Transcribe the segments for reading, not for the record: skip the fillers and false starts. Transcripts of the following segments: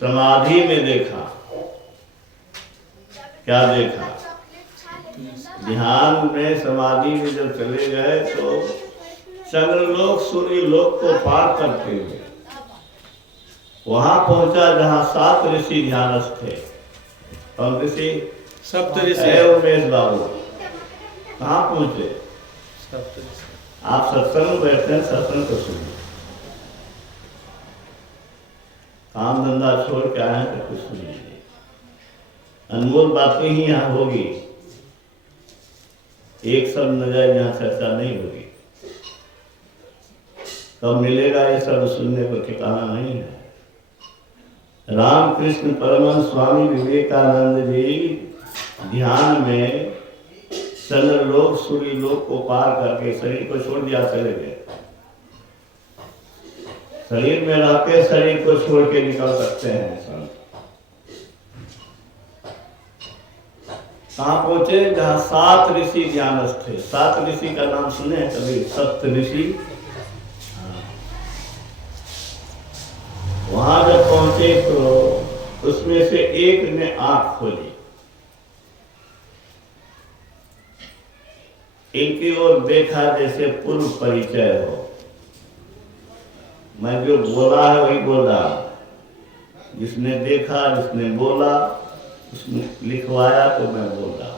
समाधि में देखा। क्या देखा? ध्यान में समाधि में जब चले गए तो चंद्रलोक सूर्यलोक को पार करते हुए वहां पहुंचा जहां 7 ऋषि ध्यानस्थ थे। कौन ऋषि? सप्त ऋषि। उमेश बाबू कहाँ पहुंचे? सप्त ऋषि। आप सत्संग में बैठते हैं, सत्संग को सुनिए। काम धंधा छोड़ के आए हैं तो कुछ सुनिए। अनमोल बातें ही यहाँ होगी, एक सब न जाए यहाँ चर्चा नहीं होगी। कब मिलेगा ये सब सुनने को ठिकाना नहीं है। रामकृष्ण परमहंस स्वामी विवेकानंद जी ध्यान में चंद्रलोक सूर्यलोक को पार करके शरीर को छोड़ दिया, चले गए। शरीर में रहते शरीर को छोड़ के निकल सकते हैं संत। कहाँ पहुंचे? जहाँ 7 ऋषि ध्यानस्थ थे। 7 ऋषि का नाम सुने हैं कभी? सप्त ऋषि। वहां जब पहुंचे तो उसमें से एक ने आंख खोली, इनकी ओर देखा जैसे पूर्व परिचय हो। मैं जो बोला है वही बोला, जिसने देखा जिसने बोला उसने लिखवाया तो मैं बोला।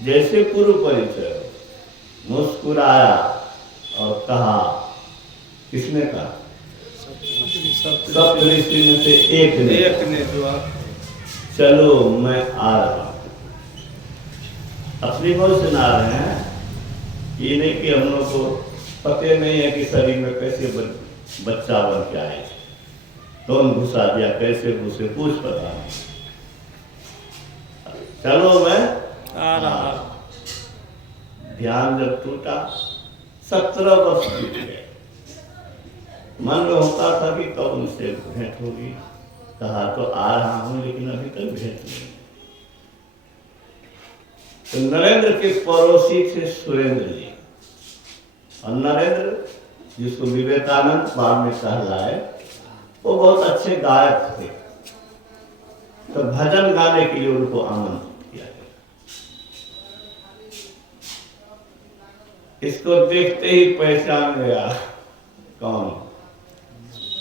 जैसे पूर्व परिचय हो। मुस्कुराया और कहा, किसने कहा? सप्त ऋषि में से एक ने चलो मैं आ रहा हूं। अपनी मौज सुना रहे हैं। ये नहीं कि हम लोग को पते नहीं है कि शरीर में कैसे बच्चा बन के आए, कौन घुसा दिया, कैसे घुसे, कुछ पता नहीं। चलो मैं आ रहा। ध्यान जब टूटा 17 वर्ष बीत गए। मन में होता था कि कब उनसे भेंट होगी। कहा तो आ रहा हूं लेकिन अभी तक भेंट नहीं। तो नरेंद्र के पड़ोसी थे सुरेंद्र जी। और नरेंद्र जिसको विवेकानंद बाद में कहलाए, वो बहुत अच्छे गायक थे। तो भजन गाने के लिए उनको आमंत्रित किया गया। इसको देखते ही पहचान गया। कौन?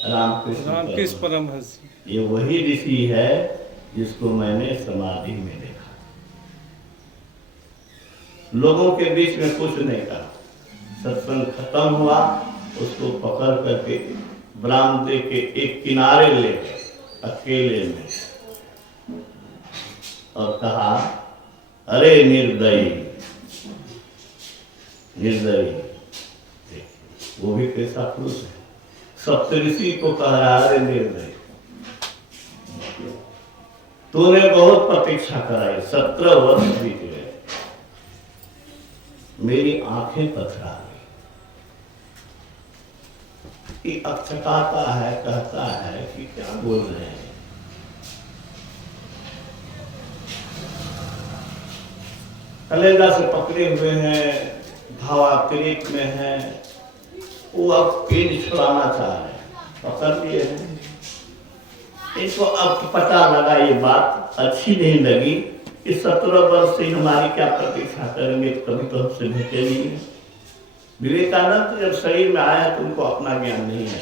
रामकृष्ण परमहंस। ये वही ऋषि है जिसको मैंने समाधि में देखा। लोगों के बीच में कुछ नहीं कहा। सत्संग खत्म हुआ, उसको पकड़ करके बरामदे के एक किनारे ले गए अकेले में और कहा, अरे निर्दयी, निर्दयी। वो भी कैसा पुरुष है, सप्तऋषि को कह रहा, अरे निर्दयी, तूने बहुत प्रतीक्षा कराई, 17 वर्ष बीत गए, मेरी आंखें पथरा गई। अक्षताता है, कहता है कि क्या बोल रहे हैं। कलेजा से पकड़े हुए हैं, धावा क्रीक में है, वो अब पेड़ छुड़ाना चाह रहे हैं, पकड़ लिए हैं। इसको अब पता लगा ये बात अच्छी नहीं लगी। इस 17 वर्ष से हमारी क्या प्रतीक्षा करेंगे, कभी तो हमसे भेटे नहीं है। विवेकानंद जब शरीर में आया तो उनको अपना ज्ञान नहीं है।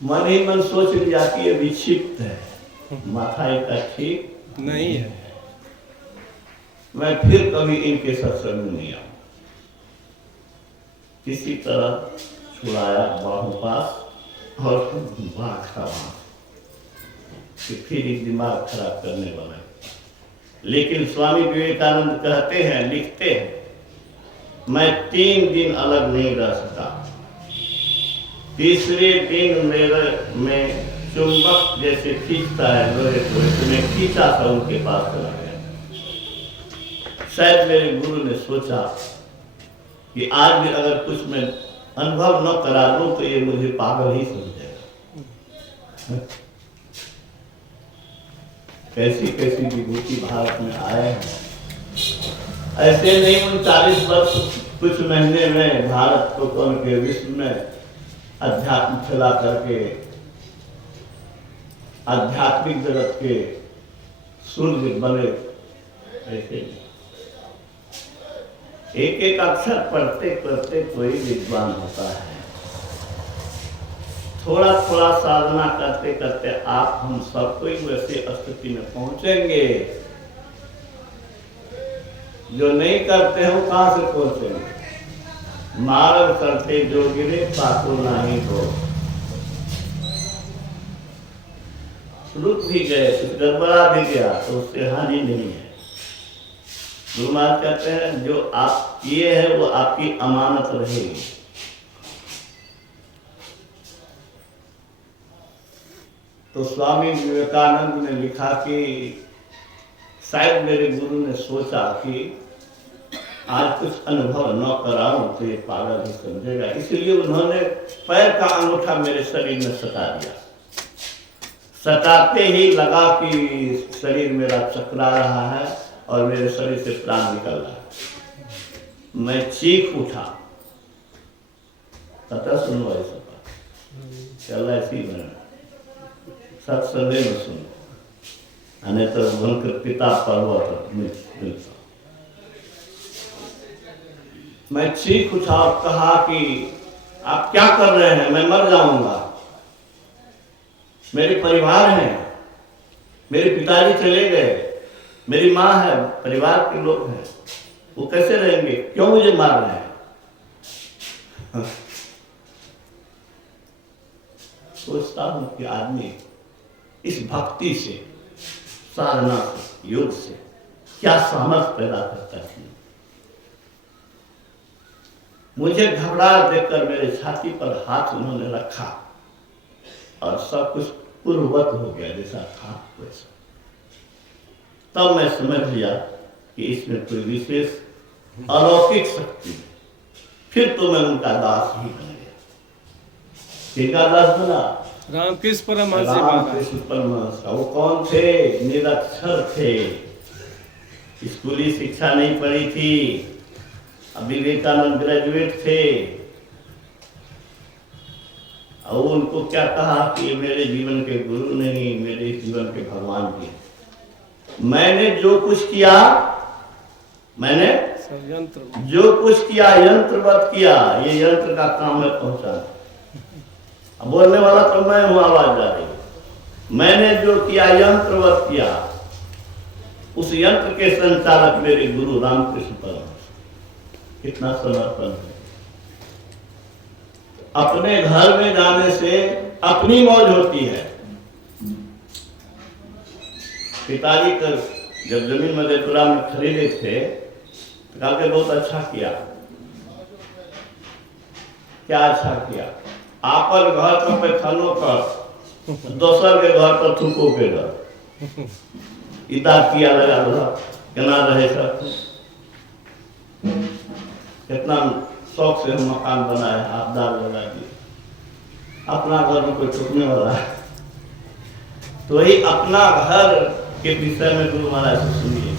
मन ही मन सोच लिया कि ये विक्षिप्त है, माथा इसका ठीक नहीं है, मैं फिर कभी इनके सत्संग में नहीं आऊं। किसी तरह छुड़ाया बाहू पास और भाग फिर एक दिमाग खराब करने वाला है। लेकिन स्वामी विवेकानंद कहते हैं, लिखते हैं, मैं 3 दिन अलग नहीं रह सका। तीसरे दिन मेरे में चुंबक जैसे खींचता है लोहे को, इसमें खींचा था उनके पास चला गया। शायद मेरे गुरु ने सोचा कि आज भी अगर कुछ मैं अनुभव न करा दूं तो ये मुझे पागल ही समझेगा। कैसी कैसी विभूति भारत में आए हैं। ऐसे नहीं 39 वर्ष कुछ महीने में भारत को कौन के विश्व में अध्यात्म फैला करके आध्यात्मिक जगत के सूर्य बने। ऐसे एक एक अक्षर पढ़ते पढ़ते कोई विद्वान होता है। थोड़ा थोड़ा साधना करते करते आप हम सब कोई वैसे स्थिति में पहुंचेंगे। जो नहीं करते हैं वो कहां से पहुंचेंगे? मार्ग करते जो गिरे पाको नहीं हो। रुक भी गए, कुछ गड़बड़ा भी गया तो उससे हानि नहीं है। गुरु महाराज कहते हैं जो आप किए हैं वो आपकी अमानत रहेगी। तो स्वामी विवेकानंद ने लिखा कि शायद मेरे गुरु ने सोचा कि आज कुछ अनुभव न कराऊं तो ये पागल ही समझेगा, इसलिए उन्होंने पैर का अंगूठा मेरे शरीर में सटा दिया। सटाते ही लगा कि शरीर मेरा चकरा रहा है और मेरे शरीर से प्राण निकल रहा है। मैं चीख उठा। पता सुनो ऐसा चल ऐसी बना सत्संग में सुनो, नहीं तो उनके पिता पर्वत मिलता। मैं चीख उठा और कहा कि आप क्या कर रहे हैं? मैं मर जाऊंगा। मेरे परिवार हैं, मेरे पिताजी चले गए, मेरी माँ है, परिवार के लोग हैं, वो कैसे रहेंगे? क्यों मुझे मार रहे हैं? सोचता हूं कि आदमी इस भक्ति से, साधना से, योग से क्या सामर्थ्य पैदा करता है। मुझे घबराहट देखकर मेरे छाती पर हाथ उन्होंने रखा और सब कुछ पूर्ववत हो गया जैसा था वैसा। तब मैं समझ लिया कि इसमें कोई विशेष अलौकिक शक्ति है। फिर तो मैं उनका दास ही बन गया। किसका दास बना? रामकृष्ण परमहंस। रामकृष्ण परमहंस। वो कौन थे? निरक्षर थे, स्कूली शिक्षा नहीं पढ़ी थी। अब विवेकानंद ग्रेजुएट थे और उनको क्या कहा कि मेरे जीवन के गुरु नहीं, मेरे जीवन के भगवान के। मैंने जो कुछ किया, मैंने जो कुछ किया यंत्रवत किया। ये यंत्र का काम है पहुंचाना। अब बोलने वाला तो मैं हूं, आवाज जा रही। मैंने जो किया यंत्रवत किया। उस यंत्र के संचालक मेरे गुरु रामकृष्ण परमहंस। कितना समर्पण है। अपने घर में जाने से अपनी मौज होती है। पिताजी का जब जमीन मधेपुरा में खरीदे थे तो कहा कि बहुत अच्छा किया। क्या अच्छा किया? आपन घर पर पैथानो कर, दोसर के घर पर थूको के घर इता किया लगा था केना रहे सर। कितना शौक से हम मकान बनाए, आपदार लगा दिए। अपना घर में कोई टूटने वाला है तो वही अपना घर के विषय में गुरु महाराज से सुनिए।